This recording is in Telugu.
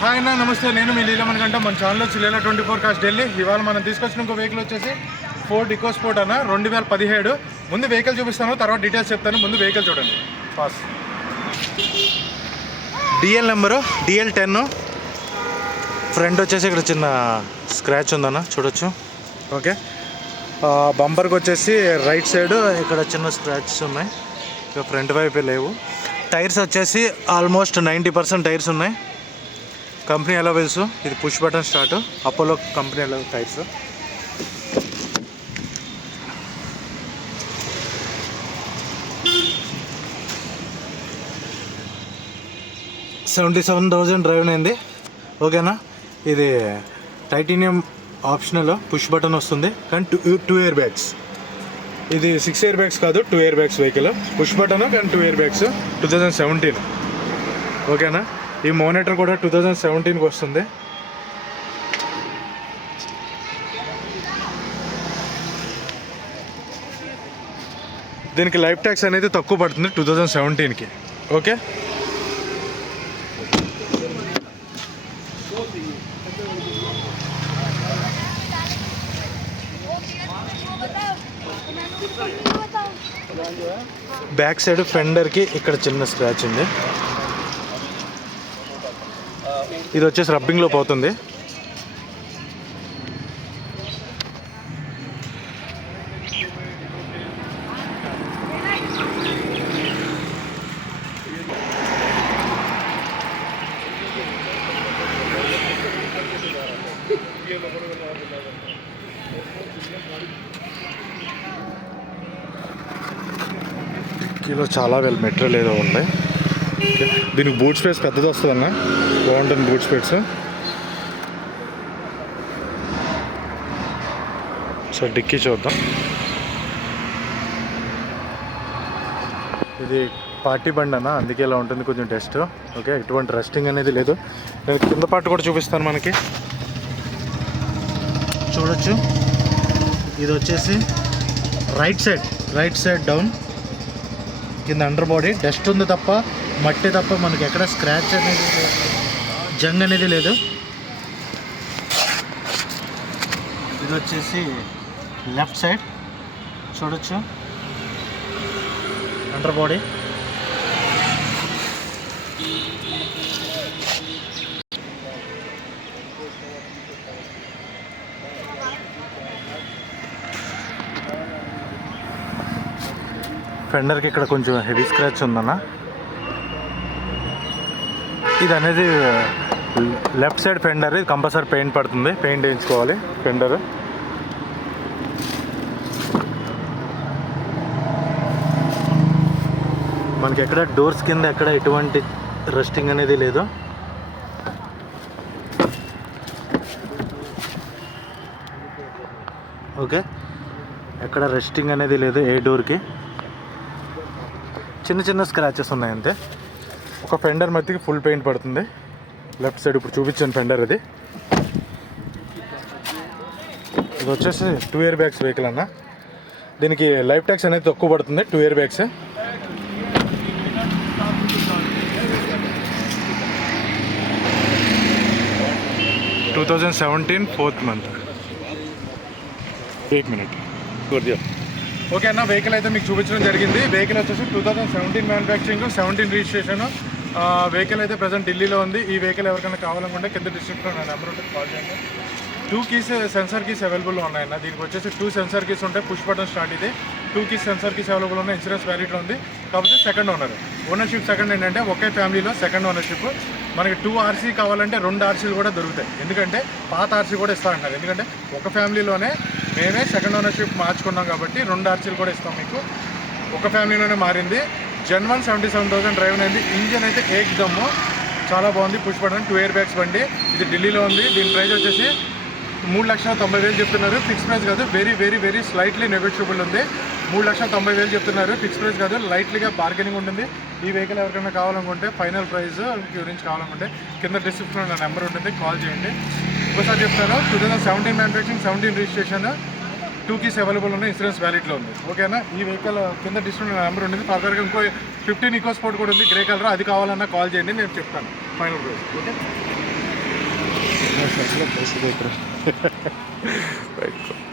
హాయ్ అన్న, నమస్తే. నేను మీ లీలమణికంట. మన ఛానల్లో లీలా 24 కాస్ట్ ఢిల్లీ. ఇవాళ మనం తీసుకొచ్చిన ఇంకో వెహికల్ వచ్చేసి ఫోర్డ్ ఈకోస్పోర్ట్ అన్న 2017. ముందు వెహికల్ చూపిస్తాను, తర్వాత డీటెయిల్స్ చెప్తాను. ముందు వెహికల్ చూడండి. Fast DL number DL10. Front వచ్చేసి ఇక్కడ చిన్న స్క్రాచ్ ఉందన్న, చూడొచ్చు. ఓకే, బంపర్కి వచ్చేసి రైట్ సైడ్ ఇక్కడ చిన్న స్క్రాచెస్ ఉన్నాయి, ఇక ఫ్రంట్ వైపు లేవు. టైర్స్ వచ్చేసి ఆల్మోస్ట్ 90% టైర్స్ ఉన్నాయి. కంపెనీ అలవెల్స్, ఇది push button start, Apollo company alloy wheel tyres. $77,000 drive అయింది. ఓకేనా, ఇది టైటానియం ఆప్షనల్, పుష్ బటన్ వస్తుంది, కానీ టూ ఇయర్ బ్యాగ్స్. ఇది 6 ఇయర్ బ్యాగ్స్ కాదు, 2 air bags vehicle. Push button కానీ 2 ఇయర్ బ్యాగ్స్. 2017. ఓకేనా, ఈ మోనిటర్ కూడా 2017కి వస్తుంది. దీనికి లైఫ్ ట్యాక్స్ అనేది తక్కువ పడుతుంది 2017కి. ఓకే, బ్యాక్ సైడ్ ఫెండర్కి ఇక్కడ చిన్న స్క్రాచ్ ఉంది. ఇది వచ్చేసి రబ్బింగ్లో పోతుంది. కిలో చాలా మెటీరియల్ ఏదో ఉంది. ఓకే, దీనికి బూట్ స్పేస్ పెద్దది వస్తుందన్న, బాగుంటుంది బూట్ స్పేస్. సో డిక్కీ చూద్దాం. ఇది పార్టీ బండి అన్న, అందుకే ఇలా ఉంటుంది, కొంచెం డస్ట్. ఓకే, ఎటువంటి రెస్టింగ్ అనేది లేదు. నేను కింద పార్ట్ కూడా చూపిస్తాను. మనకి చూడొచ్చు, ఇది వచ్చేసి రైట్ సైడ్ డౌన్. కింద అండర్ బాడీ డస్ట్ ఉంది తప్ప, మట్టి తప్ప మనకి ఎక్కడ స్క్రాచ్ అనేది, జంగ్ అనేది లేదు. ఇది వచ్చేసి లెఫ్ట్ సైడ్ చూడొచ్చు, అండర్ బాడీ. ఫెండర్కి ఇక్కడ కొంచెం హెవీ స్క్రాచ్ ఉందన్న. ఇది అనేది లెఫ్ట్ సైడ్ ఫెండర్, ఇది కంపల్సరీ పెయింట్ పడుతుంది, పెయింట్ వేయించుకోవాలి ఫెండర్. మనకి ఎక్కడ డోర్స్ కింద ఎక్కడ ఎటువంటి రస్టింగ్ అనేది లేదు. ఓకే, ఎక్కడ రెస్టింగ్ అనేది లేదు ఏ డోర్కి. చిన్న స్క్రాచెస్ ఉన్నాయి అంతే. ఒక ఫెండర్ మధ్యకి ఫుల్ పెయింట్ పడుతుంది లెఫ్ట్ సైడ్. ఇప్పుడు చూపించాను ఫెండర్. ఇది వచ్చేసి 2 ఇయర్ బ్యాగ్స్ వెహికల్ అన్న. దీనికి లైఫ్ ట్యాక్స్ అనేది తక్కువ పడుతుంది, 2 air bags. $2017 4th month. 1 minute. Okay అన్న, వెహికల్ అయితే మీకు చూపించడం జరిగింది. వెహికల్ వచ్చేసి 2017 మ్యానుఫ్యాక్చరింగ్, 17 రిజిస్ట్రేషన్. వెహికల్ అయితే ప్రజెంట్ ఢిల్లీలో ఉంది. ఈ వెహికల్ ఎవరికైనా కావాలనుకుంటే కింద డిస్క్రిప్షన్లో నా నెంబర్ ఉంటుంది, కాల్ చేయండి. 2 కీస్ సెన్సార్ కీస్ అవైలబుల్లో ఉన్నాయన్న. దీనికి వచ్చేసి 2 సెన్సార్ కీస్ ఉంటాయి, పుష్ బటన్ స్టార్ట్. ఇది 2 కీస్ సెన్సార్ కీస్ అవైలబుల్ ఉన్నాయి. ఇన్సూరెన్స్ వ్యాలిడ్లో ఉంది. కాకపోతే సెకండ్ ఓనర్షిప్ సెకండ్ ఏంటంటే ఒకే ఫ్యామిలీలో సెకండ్ ఓనర్షిప్. మనకి 2 RC కావాలంటే 2 RCలు కూడా దొరుకుతాయి. ఎందుకంటే పాత RC కూడా ఇస్తా అంటారు. ఎందుకంటే ఒక ఫ్యామిలీలోనే మేమే సెకండ్ ఓనర్షిప్ మార్చుకున్నాం కాబట్టి 2 RCలు కూడా ఇస్తాం మీకు. ఒక ఫ్యామిలీలోనే మారింది. Gen 1 $77,000 డ్రైవ్ అయింది. ఇంజన్ అయితే ఏకదమ్ చాలా బాగుంది. పుష్ బటన్ 2 ఇయర్ బ్యాగ్స్ బండి. ఇది ఢిల్లీలో ఉంది. దీని ప్రైస్ వచ్చేసి 3,90,000 చెప్తున్నారు. ఫిక్స్ ప్రైస్ కాదు, వెరీ స్లైట్లీ నెగోషియబుల్ ఉంది. 3,90,000 చెప్తున్నారు, ఫిక్స్ ప్రైస్ కాదు, లైట్లీగా బార్గెనింగ్ ఉంటుంది. ఈ వెహికల్ ఎవరికైనా కావాలనుకుంటే, ఫైనల్ ప్రైస్ గురించి కావాలనుకుంటే కింద డిస్క్రిప్షన్లో నా నెంబర్ ఉంటుంది, కాల్ చేయండి. ఇంకోసారి చెప్తాను, 2017 మ్యానుఫ్యాక్చరింగ్, 17 రిజిస్ట్రేషన్, 2 keys అవైలబుల్ ఉన్నాయి, ఇన్సూరెన్స్ వ్యాలిడ్లో ఉంది. ఓకేనా, ఈ వెహికల్ కింద డిస్క్రిప్షన్ నెంబర్ ఉంటుంది. ఫర్దర్గా ఇంకో 15 ఈకోస్పోర్ట్ కూడా ఉంది, గ్రే కలర్. అది కావాలన్నా కాల్ చేయండి, నేను చెప్తాను ఫైనల్ ప్రైస్. ఓకే. मतलब कैसे देख रहे हैं